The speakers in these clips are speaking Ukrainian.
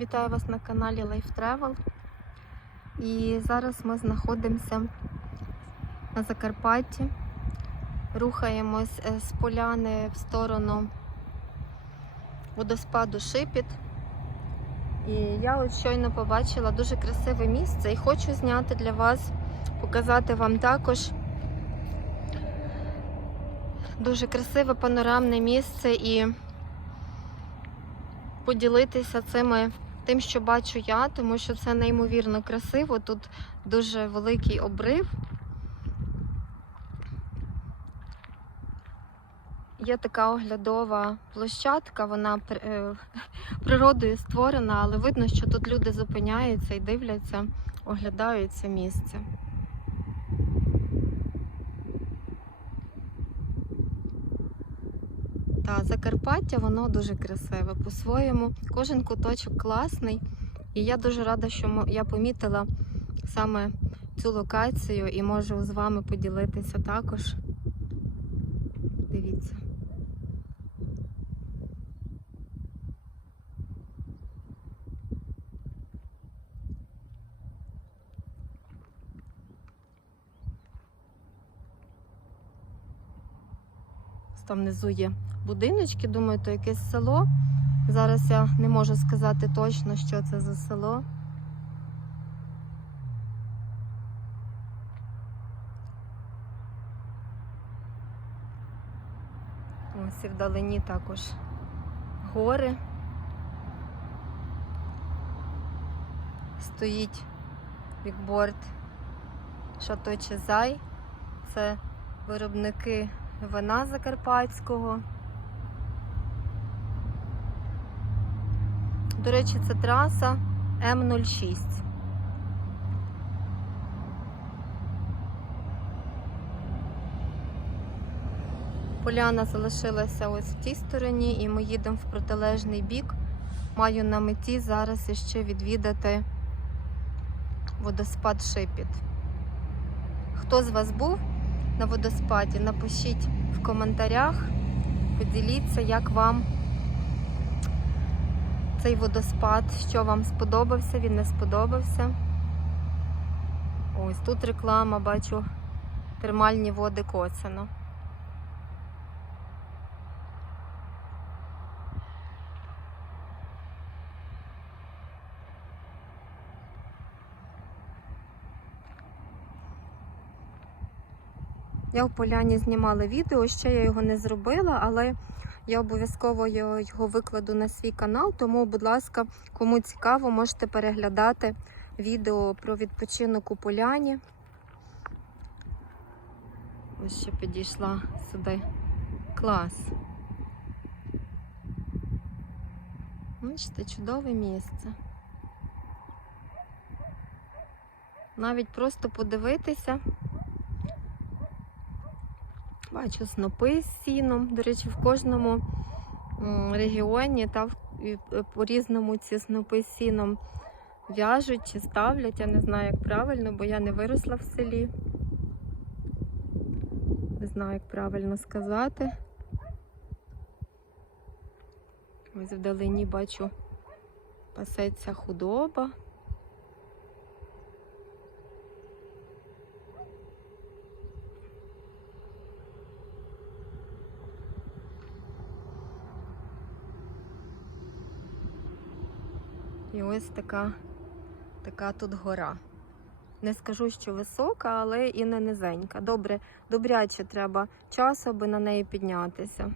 Вітаю вас на каналі Life Travel. І зараз ми знаходимося на Закарпатті. Рухаємось е, з поляни в сторону водоспаду Шипіт. І я от щойно побачила дуже красиве місце і хочу зняти для вас, показати вам також дуже красиве панорамне місце і поділитися цими тим, що бачу я, тому що це неймовірно красиво. Тут дуже великий обрив. Є така оглядова площадка, вона е, природою створена, але видно, що тут люди зупиняються і дивляться, оглядають це місце. Закарпаття, воно дуже красиве по-своєму. Кожен куточок класний. І я дуже рада, що я помітила саме цю локацію і можу з вами поділитися також. Дивіться. Там внизу є будиночки, думаю, то якесь село. Зараз я не можу сказати точно, що це за село. Ось і вдалині також гори. Стоїть бікборд Шато Чезай. Це виробники вина закарпатського. До речі, це траса М06. Поляна залишилася ось в тій стороні, і ми їдемо в протилежний бік. Маю на меті зараз іще відвідати водоспад Шипіт. Хто з вас був на водоспаді? Напишіть в коментарях, поділіться, як вам цей водоспад, що вам сподобався, він не сподобався. Ось тут реклама, бачу, термальні води Коцено. Я в поляні знімала відео, ще я його не зробила, але я обов'язково його викладу на свій канал. Тому, будь ласка, кому цікаво, можете переглядати відео про відпочинок у поляні. Ось ще підійшла сюди. Клас. Бачите, чудове місце. Навіть просто подивитися. Бачу снопи з сіном. До речі, в кожному регіоні та е, по-різному ці снопи з сіном в'яжуть чи ставлять. Я не знаю, як правильно, бо я не виросла в селі. Не знаю, як правильно сказати. Ось вдалині бачу пасеться худоба. І ось така, така тут гора. Не скажу, що висока, але і не низенька. Добре, добряче треба часу, аби на неї піднятися.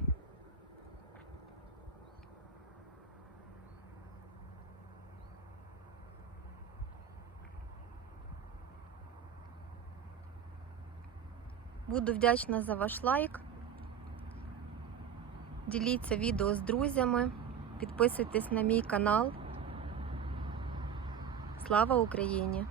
Буду вдячна за ваш лайк. Діліться відео з друзями, підписуйтесь на мій канал. Слава Україні!